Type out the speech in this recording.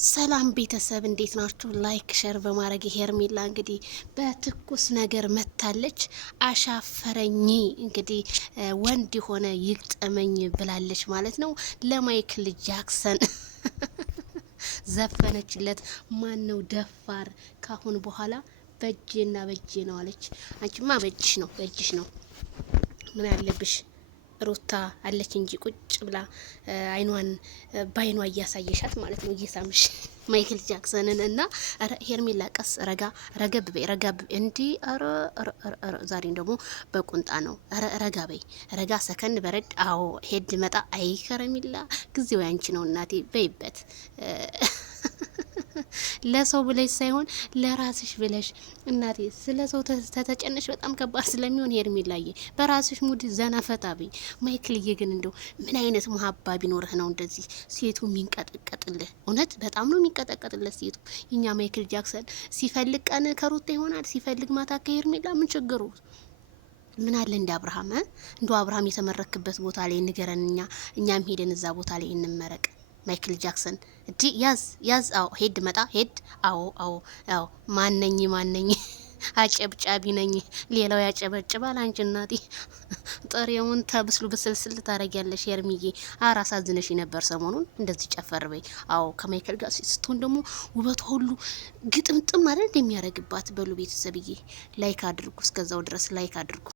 ሰላም ቤተሰብ እንዴት ናችሁ? ላይክ ሸር በማድረግ ሄርሜላ እንግዲህ በትኩስ ነገር መታለች። አሻፈረኝ እንግዲህ ወንድ የሆነ ይግጠመኝ ብላለች ማለት ነው። ለማይክል ጃክሰን ዘፈነችለት። ማን ነው ደፋር? ካሁን በኋላ በእጄና በእጄ ነው አለች። አንቺማ በእጅሽ ነው በእጅሽ ነው። ምን ያለብሽ ሩታ አለች እንጂ ቁጭ ብላ አይኗን ባይኗ እያሳየሻት ማለት ነው፣ እየሳምሽ ማይክል ጃክሰንን እና ሄርሜላ ቀስ ረገብ በይ እንዲ ዛሬን ደግሞ በቁንጣ ነው። ረጋ በይ ረጋ ሰከን በረድ። አዎ ሄድ መጣ። አይ ሄርሜላ ጊዜው ያንቺ ነው እናቴ፣ በይበት ለሰው ብለሽ ሳይሆን ለራስሽ ብለሽ እናቴ። ስለ ሰው ተተጨነሽ በጣም ከባድ ስለሚሆን ሄርሜላዬ በራስሽ ሙድ ዘና ፈታ በይ። ማይክልዬ ግን እንደው ምን አይነት መሀባ ቢኖርህ ነው እንደዚህ ሴቱ የሚንቀጠቀጥልህ? እውነት በጣም ነው የሚንቀጠቀጥልህ ሴቱ። የኛ ማይክል ጃክሰን ሲፈልግ ቀን ከሩታ ይሆናል፣ ሲፈልግ ማታ ከሄርሜላ። ምን ችግሩ? ምን አለ እንደ አብርሃም እንደ አብርሃም የተመረክበት ቦታ ላይ ንገረን፣ እኛም ሄደን እዛ ቦታ ላይ እንመረቅ። ማይክል ጃክሰን እዲ ያዝ አዎ ሄድ መጣ ሄድ አዎ ማነኝ አጨብጫቢ ነኝ። ሌላው ያጨበጭባል፣ አንቺ እናቴ ጥሬውን ተብስሉ ብስልስል ታረጊያለሽ። ሄርሚዬ አሳዝነሽ ነበር ሰሞኑን። እንደዚህ ጨፈር በይ። አዎ ከማይክል ጋር ስትሆን ደግሞ ውበቷ ሁሉ ግጥምጥም አይደል እንደሚያደርግባት። በሉ ቤተሰብዬ ላይክ አድርጉ፣ እስከዛው ድረስ ላይክ አድርጉ።